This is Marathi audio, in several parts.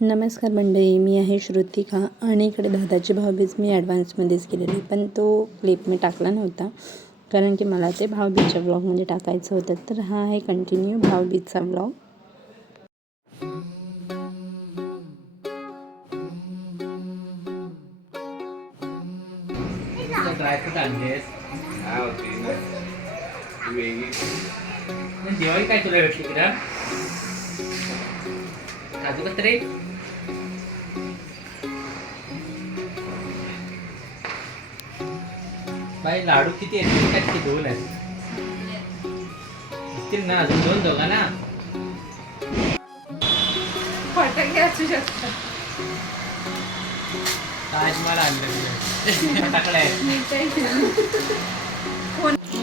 नमस्कार मंडळी मी आहे श्रुतिका. आणि इकडे दादाची भावबीज मी ॲडव्हान्समध्येच केलेली पण तो क्लिप मी टाकला नव्हता. कारण की मला ते भावबीजच्या ब्लॉगमध्ये टाकायचं होतं. तर हा आहे कंटिन्यू भावबीजचा ब्लॉग ड्रायफ्रूट काय तुला भेटली किरा काजू कतरे बाई लाडू किती आहेत? काय किती दोन आहेत? असतील ना अजून दोन दोघा ना फटाके असू शकतात. ताजमहल आणलं फटाकडे आहेत.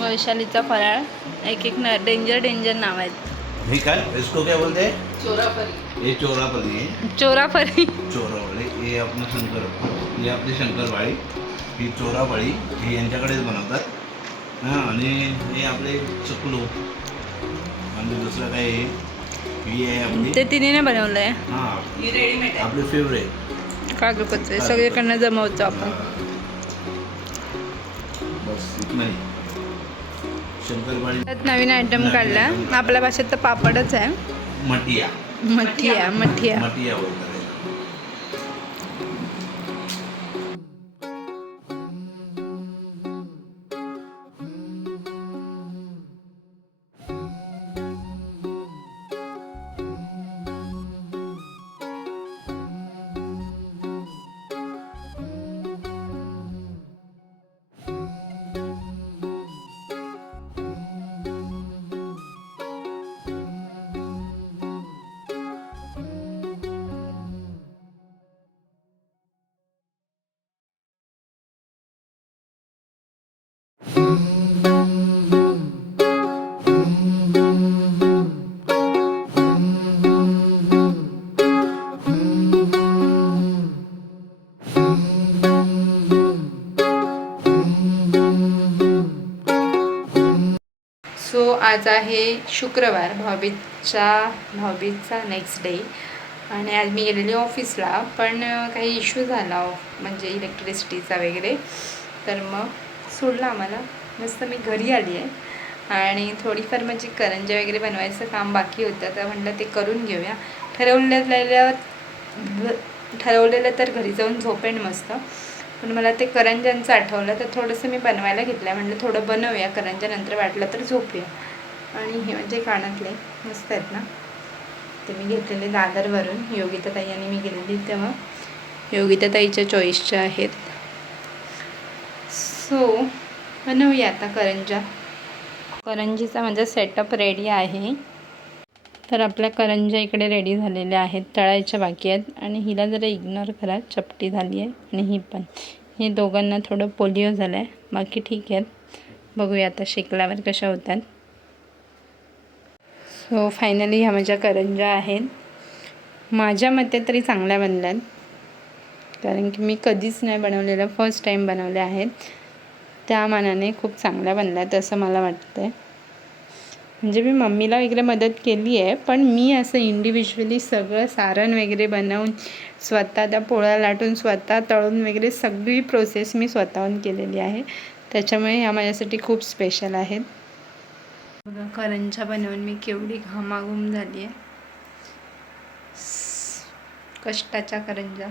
वैशालीचा फराळ. एक एक न डेंजर डेंजर नाव आहेत. हे काय? इसको क्या बोलते? हैं ये चोरापल्ली है चोराफरी. चोरावळी हे आपलं शंकर. हे आपली शंकरवाळी ही चोरापळी ही यांच्याकडेच बनवतात. हां आणि हे आपले चकलू. आणि दुसरं काय आहे ही आहे आपली ते तिने बनवलं आहे हां आपली फेवरेट कागदपत्र सगळीकडनं जमवतो आपण. बस ही शंकरपाळी त्यात नवीन आयटम काढला आपल्या भाषेत तर पापडच आहे. मटिया मठिया मठिया. मटिया बोलतात. सो आज आहे शुक्रवार भाऊबीजचा भाऊबीजचा नेक्स्ट डे आणि आज मी गेलेली ऑफिसला पण काही इश्यू झाला हो, म्हणजे इलेक्ट्रिसिटीचा वगैरे. तर मग सोडला आम्हाला. मस्त मी घरी आली आहे. आणि थोडीफार म्हणजे करंजा वगैरे बनवायचं काम बाकी होतं तर म्हटलं ते करून घेऊया. ठरवलेल्या ठरवलेलं तर घरी जाऊन झोपेन मस्त. पण मला ते करंज्यांचं आठवलं तर थोडंसं मी बनवायला घेतलं म्हटलं थोडं बनवूया करंजा नंतर वाटलं तर झोपूया. आणि हे म्हणजे कानातले मस्त आहेत ना? ते मी घेतलेले दादरवरून. योगिता ताई आणि मी गेलेली तेव्हा. योगिता ताईच्या चॉईसच्या आहेत. सो बनवूया आता करंजा करंजीचा माझा सेटअप रेडी आहे. तर आपल्या करंजा इकडे रेडी झालेल्या आहेत तळायच्या बाकी आहेत आणि हिला जरा इग्नोर करा चपटी झाली आहे आणि ही पण. हे दोघांना थोडं पोलिओ झालं आहे बाकी ठीक आहेत. बघूया आता शेकल्यावर कशा होतात. सो फायनली ह्या माझ्या करंजा आहेत. माझ्या मते तरी चांगल्या बनल्या आहेत कारण की मी कधीच नाही बनवलेलं फर्स्ट टाईम बनवल्या आहेत. त्या मानाने खूप चांगल्या बनल्या आहेत असं मला वाटतं आहे म्हणजे मी मम्मीला वगैरे मदत केली आहे पण मी असं इंडिव्हिज्युअली सगळं सारण वगैरे बनवून स्वतः त्या पोळ्या लाटून स्वतः तळून वगैरे सगळी प्रोसेस मी स्वतःहून केलेली आहे. त्याच्यामुळे ह्या माझ्यासाठी खूप स्पेशल आहेत. बघा करंजा बनवून मी केवढी घामाघूम झाली आहे. कष्टाच्या करंजा.